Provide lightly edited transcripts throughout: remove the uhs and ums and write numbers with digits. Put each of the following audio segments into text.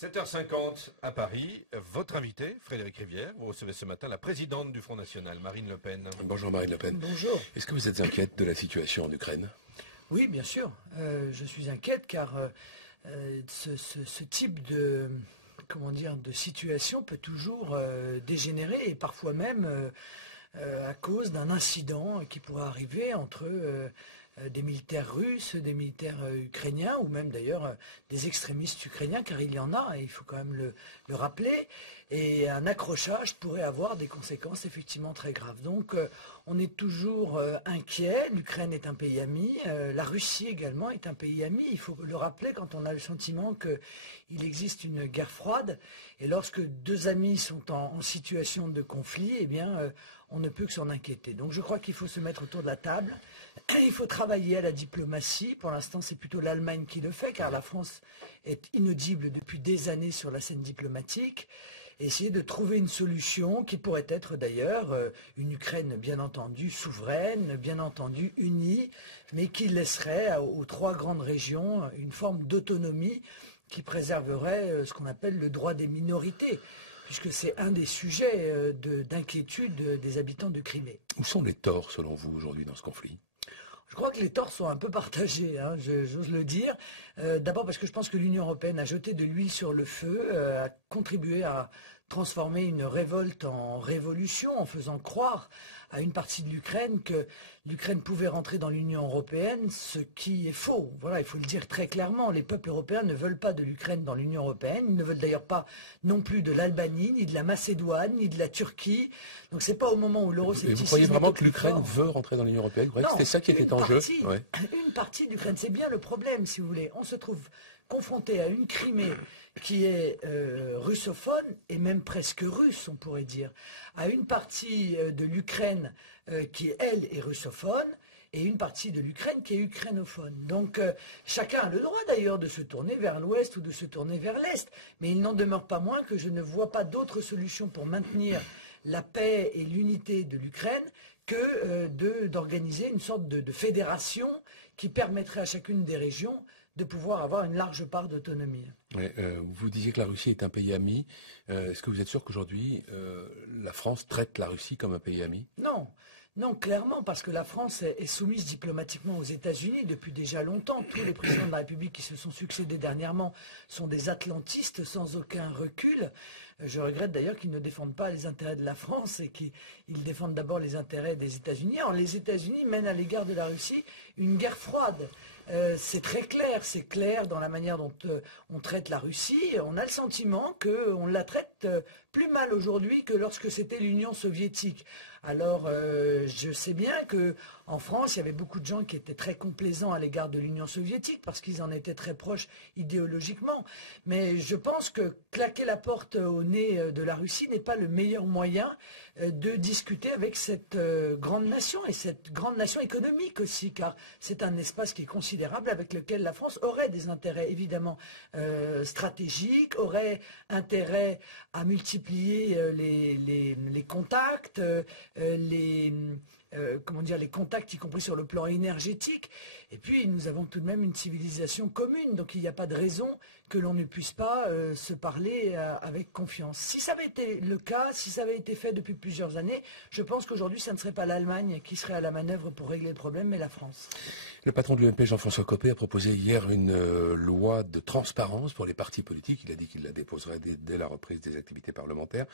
7h50 à Paris. Votre invité, Frédéric Rivière, vous recevez ce matin la présidente du Front National, Marine Le Pen. Bonjour Marine Le Pen. Bonjour. Est-ce que vous êtes inquiète de la situation en Ukraine? Oui, bien sûr. Je suis inquiète car ce type de, de situation peut toujours dégénérer et parfois même à cause d'un incident qui pourrait arriver entre des militaires russes, des militaires ukrainiens ou même d'ailleurs des extrémistes ukrainiens, car il y en a, et il faut quand même le rappeler, et un accrochage pourrait avoir des conséquences effectivement très graves. Donc on est toujours inquiet. L'Ukraine est un pays ami, la Russie également est un pays ami, il faut le rappeler quand on a le sentiment qu'il existe une guerre froide, et lorsque deux amis sont en situation de conflit, eh bien on ne peut que s'en inquiéter. Donc je crois qu'il faut se mettre autour de la table, il faut travailler à la diplomatie. Pour l'instant, c'est plutôt l'Allemagne qui le fait, car la France est inaudible depuis des années sur la scène diplomatique. Et essayer de trouver une solution qui pourrait être d'ailleurs une Ukraine bien entendu souveraine, bien entendu unie, mais qui laisserait aux trois grandes régions une forme d'autonomie qui préserverait ce qu'on appelle le droit des minorités, puisque c'est un des sujets d'inquiétude des habitants de Crimée. Où sont les torts selon vous aujourd'hui dans ce conflit ? Je crois que les torts sont un peu partagés, hein, j'ose le dire. D'abord parce que je pense que l'Union européenne a jeté de l'huile sur le feu, a contribué à transformer une révolte en révolution, en faisant croire à une partie de l'Ukraine que l'Ukraine pouvait rentrer dans l'Union européenne, ce qui est faux. Voilà, il faut le dire très clairement. Les peuples européens ne veulent pas de l'Ukraine dans l'Union européenne. Ils ne veulent d'ailleurs pas non plus de l'Albanie, ni de la Macédoine, ni de la Turquie. Donc c'est pas au moment où l'euroscepticisme... Et vous croyez vraiment que l'Ukraine veut rentrer dans l'Union européenne? Vous croyez que c'était ça qui était en jeu? Ouais. Une partie de l'Ukraine, c'est bien le problème, si vous voulez. On se trouve confronté à une Crimée qui est russophone et même presque russe, on pourrait dire, à une partie de l'Ukraine qui, elle, est russophone, et une partie de l'Ukraine qui est ukrainophone. Donc chacun a le droit d'ailleurs de se tourner vers l'ouest ou de se tourner vers l'est, mais il n'en demeure pas moins que je ne vois pas d'autre solution pour maintenir la paix et l'unité de l'Ukraine que d'organiser une sorte de fédération qui permettrait à chacune des régions de pouvoir avoir une large part d'autonomie. Ouais, vous disiez que la Russie est un pays ami. Est-ce que vous êtes sûr qu'aujourd'hui, la France traite la Russie comme un pays ami? Non. Non, clairement, parce que la France est soumise diplomatiquement aux États-Unis depuis déjà longtemps. Tous les présidents de la République qui se sont succédés dernièrement sont des atlantistes sans aucun recul. Je regrette d'ailleurs qu'ils ne défendent pas les intérêts de la France et qu'ils défendent d'abord les intérêts des États-Unis. Alors les États-Unis mènent à l'égard de la Russie une guerre froide. C'est très clair, c'est clair dans la manière dont on traite la Russie. On a le sentiment qu'on la traite plus mal aujourd'hui que lorsque c'était l'Union soviétique. Alors, je sais bien qu'en France, il y avait beaucoup de gens qui étaient très complaisants à l'égard de l'Union soviétique parce qu'ils en étaient très proches idéologiquement. Mais je pense que claquer la porte au nez de la Russie n'est pas le meilleur moyen de discuter avec cette grande nation et cette grande nation économique aussi, car c'est un espace qui est considérable avec lequel la France aurait des intérêts évidemment stratégiques, aurait intérêt à multiplier les contacts, les contacts, y compris sur le plan énergétique. Et puis, nous avons tout de même une civilisation commune, donc il n'y a pas de raison que l'on ne puisse pas se parler avec confiance. Si ça avait été le cas, si ça avait été fait depuis plusieurs années, je pense qu'aujourd'hui, ça ne serait pas l'Allemagne qui serait à la manœuvre pour régler le problème, mais la France. Le patron de l'UMP, Jean-François Copé, a proposé hier une loi de transparence pour les partis politiques. Il a dit qu'il la déposerait dès la reprise des activités parlementaires.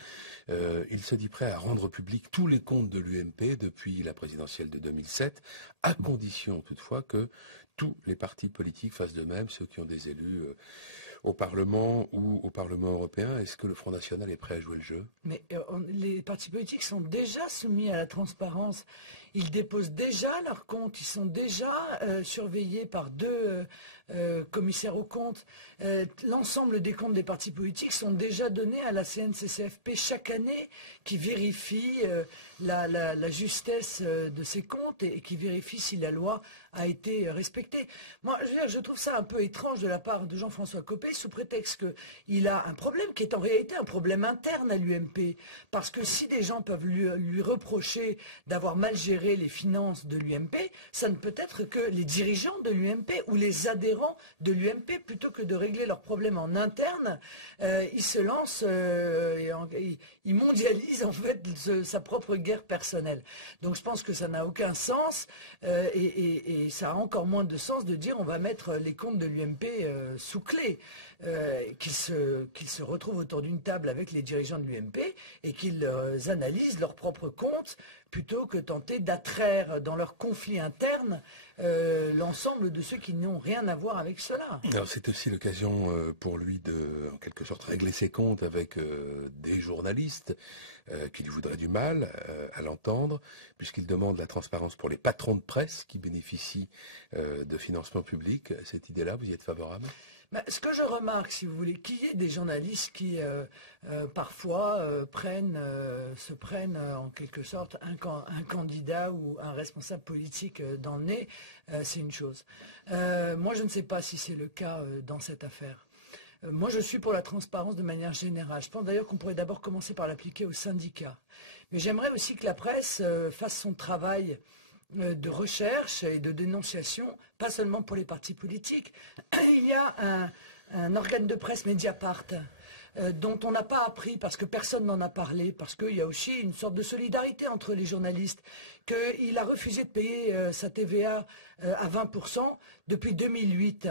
Il se dit prêt à rendre public tous les comptes de l'UMP depuis la présidentielle de 2007, à condition toutefois que tous les partis politiques fassent de même, ceux qui ont des élus au Parlement ou au Parlement européen. Est-ce que le Front National est prêt à jouer le jeu? Mais les partis politiques sont déjà soumis à la transparence. Ils déposent déjà leurs comptes. Ils sont déjà surveillés par deux commissaires aux comptes. L'ensemble des comptes des partis politiques sont déjà donnés à la CNCCFP chaque année, qui vérifie la justesse de ces comptes et qui vérifie si la loi a été respectée. Moi, je trouve ça un peu étrange de la part de Jean-François Copé, sous prétexte qu'il a un problème qui est en réalité un problème interne à l'UMP. Parce que si des gens peuvent lui reprocher d'avoir mal géré gérer les finances de l'UMP, ça ne peut être que les dirigeants de l'UMP ou les adhérents de l'UMP, plutôt que de régler leurs problèmes en interne, ils se lancent, ils mondialisent en fait sa propre guerre personnelle. Donc je pense que ça n'a aucun sens et ça a encore moins de sens de dire on va mettre les comptes de l'UMP sous clé. Qu'ils se retrouvent autour d'une table avec les dirigeants de l'UMP et qu'ils analysent leurs propres comptes plutôt que tenter d'attraire dans leur conflit interne l'ensemble de ceux qui n'ont rien à voir avec cela. Alors c'est aussi l'occasion pour lui de, en quelque sorte, régler ses comptes avec des journalistes qui lui voudraient du mal à l'entendre, puisqu'il demande la transparence pour les patrons de presse qui bénéficient de financement public. Cette idée-là, vous y êtes favorable ? Ce que je remarque, si vous voulez, qu'il y ait des journalistes qui parfois se prennent en quelque sorte un candidat ou un responsable politique dans le nez, c'est une chose. Moi, je ne sais pas si c'est le cas dans cette affaire. Moi, je suis pour la transparence de manière générale. Je pense d'ailleurs qu'on pourrait d'abord commencer par l'appliquer aux syndicats. Mais j'aimerais aussi que la presse fasse son travail de recherche et de dénonciation, pas seulement pour les partis politiques. Il y a un organe de presse, Mediapart, dont on n'a pas appris parce que personne n'en a parlé, parce qu'il y a aussi une sorte de solidarité entre les journalistes, qu'il a refusé de payer sa TVA à 20% depuis 2008.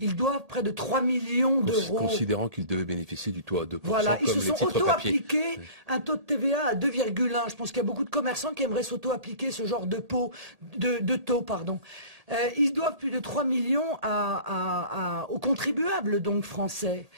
Il doit près de 3 millions d'euros. Considérant qu'il devait bénéficier du taux à 2%, voilà, comme les titres papier. Ils se sont auto-appliqués un taux de TVA à 2,1. Je pense qu'il y a beaucoup de commerçants qui aimeraient s'auto-appliquer ce genre de taux. Ils doivent plus de 3 millions aux contribuables donc français.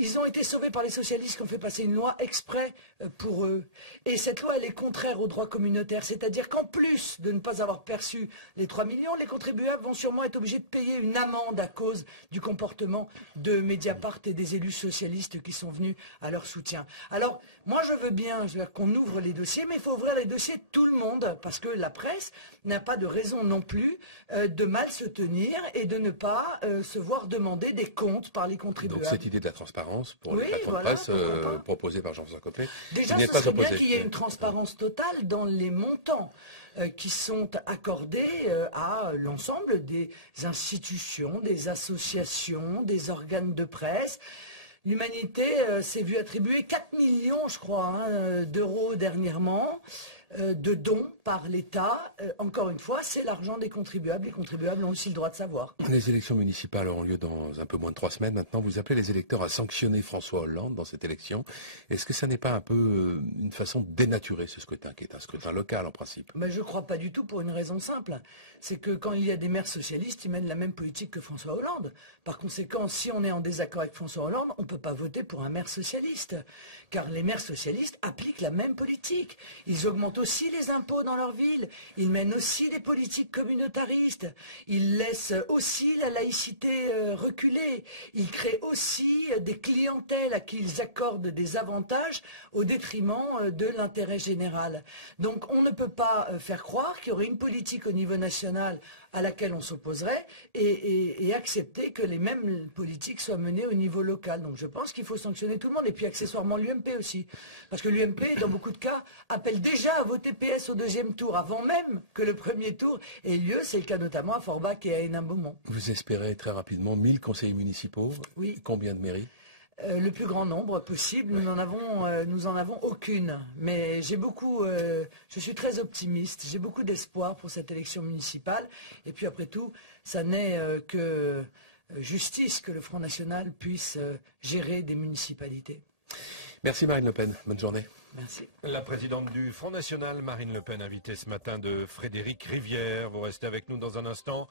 Ils ont été sauvés par les socialistes qui ont fait passer une loi exprès pour eux. Et cette loi, elle est contraire au droit communautaire. C'est-à-dire qu'en plus de ne pas avoir perçu les 3 millions, les contribuables vont sûrement être obligés de payer une amende à cause du comportement de Mediapart et des élus socialistes qui sont venus à leur soutien. Alors, moi, je veux bien qu'on ouvre les dossiers, mais il faut ouvrir les dossiers de tout le monde, parce que la presse n'a pas de raison non plus de mal se tenir et de ne pas se voir demander des comptes par les contribuables. Donc cette idée de la transparence pour les patrons de presse proposée par Jean-François Copé, déjà, ce serait bien qu'il y ait une transparence totale dans les montants qui sont accordés à l'ensemble des institutions, des associations, des organes de presse. L'Humanité s'est vue attribuer 4 millions, je crois, d'euros dernièrement, de dons par l'État. Encore une fois, c'est l'argent des contribuables. Les contribuables ont aussi le droit de savoir. Les élections municipales auront lieu dans un peu moins de 3 semaines. Maintenant, vous appelez les électeurs à sanctionner François Hollande dans cette élection. Est-ce que ça n'est pas un peu une façon de dénaturer ce scrutin, qui est un scrutin local en principe? Mais je ne crois pas du tout, pour une raison simple. C'est que quand il y a des maires socialistes, ils mènent la même politique que François Hollande. Par conséquent, si on est en désaccord avec François Hollande, on ne peut pas voter pour un maire socialiste. Car les maires socialistes appliquent la même politique. Ils augmentent aussi les impôts dans leur ville. Ils mènent aussi des politiques communautaristes. Ils laissent aussi la laïcité reculer. Ils créent aussi des clientèles à qui ils accordent des avantages au détriment de l'intérêt général. Donc on ne peut pas faire croire qu'il y aurait une politique au niveau national à laquelle on s'opposerait et accepter que les mêmes politiques soient menées au niveau local. Donc je pense qu'il faut sanctionner tout le monde, et puis accessoirement l'UMP aussi. Parce que l'UMP, dans beaucoup de cas, appelle déjà à voter PS au deuxième tour, avant même que le premier tour ait lieu. C'est le cas notamment à Forbach et à Hénin-Beaumont. Vous espérez très rapidement 1000 conseillers municipaux? Oui. Combien de mairies? Le plus grand nombre possible. Nous n'en avons aucune. Mais je suis très optimiste. J'ai beaucoup d'espoir pour cette élection municipale. Et puis après tout, ça n'est que justice que le Front National puisse gérer des municipalités. Merci Marine Le Pen. Bonne journée. Merci. La présidente du Front National, Marine Le Pen, invitée ce matin de Frédéric Rivière. Vous restez avec nous dans un instant.